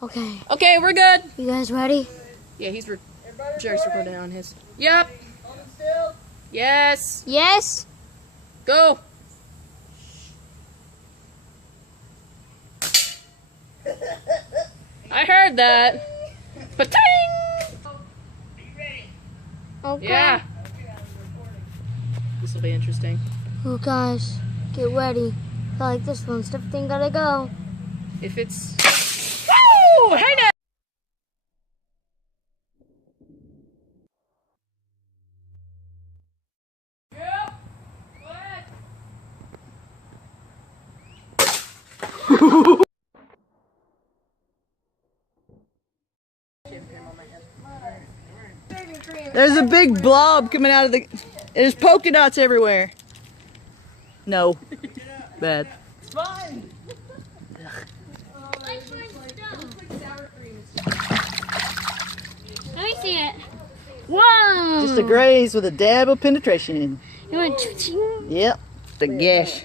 Okay. Okay, we're good. You guys ready? Yeah, Jerry's recording on his. Yep. Yes. Yes. Go. I heard that. Pa-ting! Okay. Yeah. This will be interesting. Oh, guys, get ready. I feel like this one's everything gotta go. If it's. Woo! Hey now! There's a big blob coming out of the. There's polka dots everywhere. No. Bad. It's fine. Let me see it. Whoa! Just a graze with a dab of penetration. You went ching. Yep. The gash.